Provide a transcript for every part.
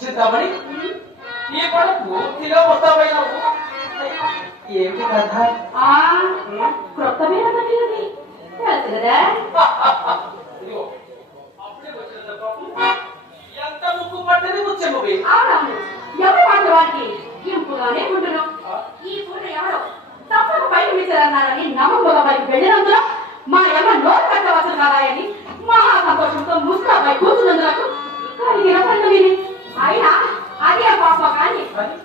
చింతామణి ఈ పడ పూర్తిగా వస్తామైనావు ఏంటి కథ? క్రొత్త మీద పట్టినది తెలుసు కదా? ఎంత ముక్కు పట్టని అవునవును. ఎవరు పడ్డ వాడికి? ఇంపుగానే ఉంటున్నాం కానీ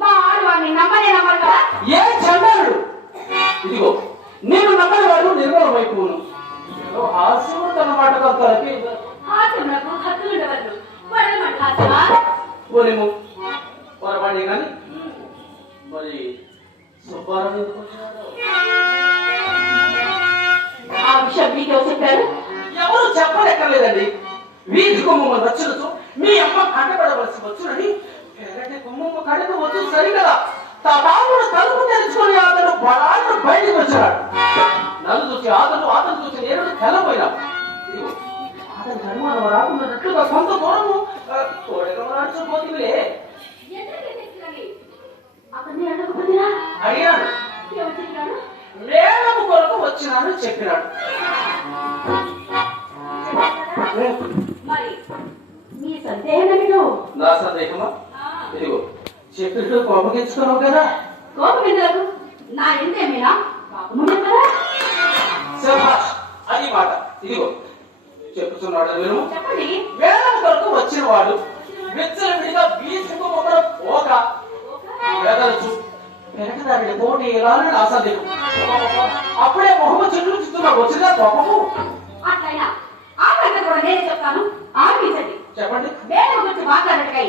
మా ఆడవాడిని నమ్మనే నమ్మరు కదా ఏ చండాలుడు ఇదిగో నేను నమ్మని వాడు నిర్మల వైపును హాస్యము తన మాట కొంతలకి హాస్యములకు హద్దులు ఉండవద్దు వడమంట హాస్యమా పోలేము కానీ మరి సుబ్బారావు ఆ విషయం చెప్పారు? ఎవరు వీధి కొమ్మమ్మ వచ్చులతో మీ అమ్మ కంటపడవలసి వచ్చునని తలుపు తెరుచుకొని అతను బలాన్ని బయటికి వచ్చాడు. నన్ను చూసి అతను అతను చూసి నేను తెల్లపోయినా అతనికి అనుమానం రాకున్నట్లుగా కొంత దూరము అడిగాను కొరకు వచ్చినాను చెప్పినాడు. మరి మీ సందేహం ఏమిటో? నా సందేహమా? ఇదిగో చెప్పినట్టు కోపగించుకున్నావు కదా? కోపగిందలకు నా ఎంతేమైనా శభాష్ అది మాట. ఇదిగో చెప్పుతున్నాడు నేను. చెప్పండి. వేలం కొరకు వచ్చిన వాడు విచ్చల విడిగా బీచుకు మొక్కల పోక వెదలచు ఎలా సందేహం అప్పుడే మొహమ్మ చెట్లు చిత్తున్నా వచ్చిన కోపము? అట్లయినా ఆ సంగతి కూడా నేనే చెప్తాను. చెప్పండి. మేడ గురించి మాట్లాడటకై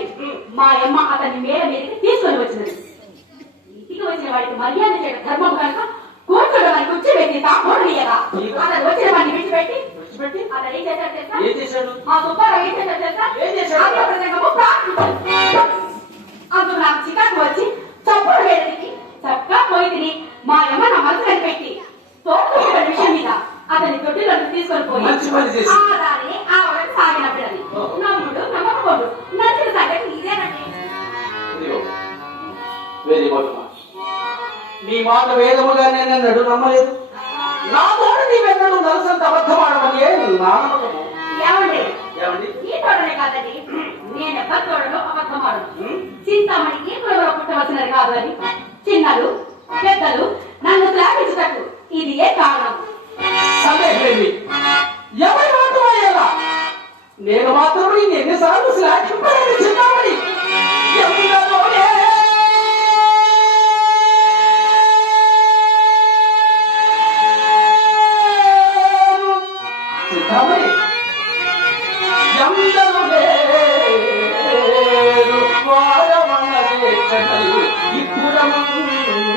మా అమ్మ అతన్ని మేడ మీదకి తీసుకొని వచ్చినది ఇంటికి వచ్చిన వాడికి మర్యాద చేయడం ధర్మం కనుక కూర్చోడానికి కుర్చీ పెట్టి తాకూడదీయగా అతను వచ్చిన వాడిని విడిచిపెట్టి విడిచిపెట్టి అతను ఏం చేశాడు తెలుసా? ఆ సుబ్బారావు ఏం చేశాడు తెలుసా? ఏం చేశాడు? ఆంధ్ర నీ మాట వేదముగా నేను నన్ను నమ్మలేదు. నా తోడు నీవెన్నడూ నలసంత అబద్ధమాడమని నా నమ్మకము ఏమండి? ఏమండి? ఈ తోటనే కాదండి. నేను ఎవరి తోడలో? చింతామణికి పుట్టవలసినది కాదు అని చిన్నలు పెద్దలు నన్ను శ్లాఘించుటకు ఈ పురమందు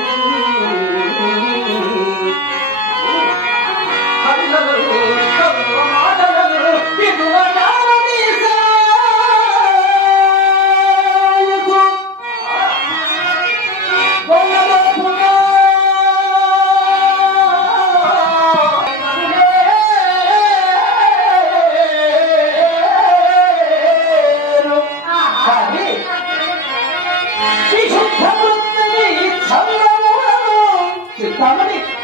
Dominic.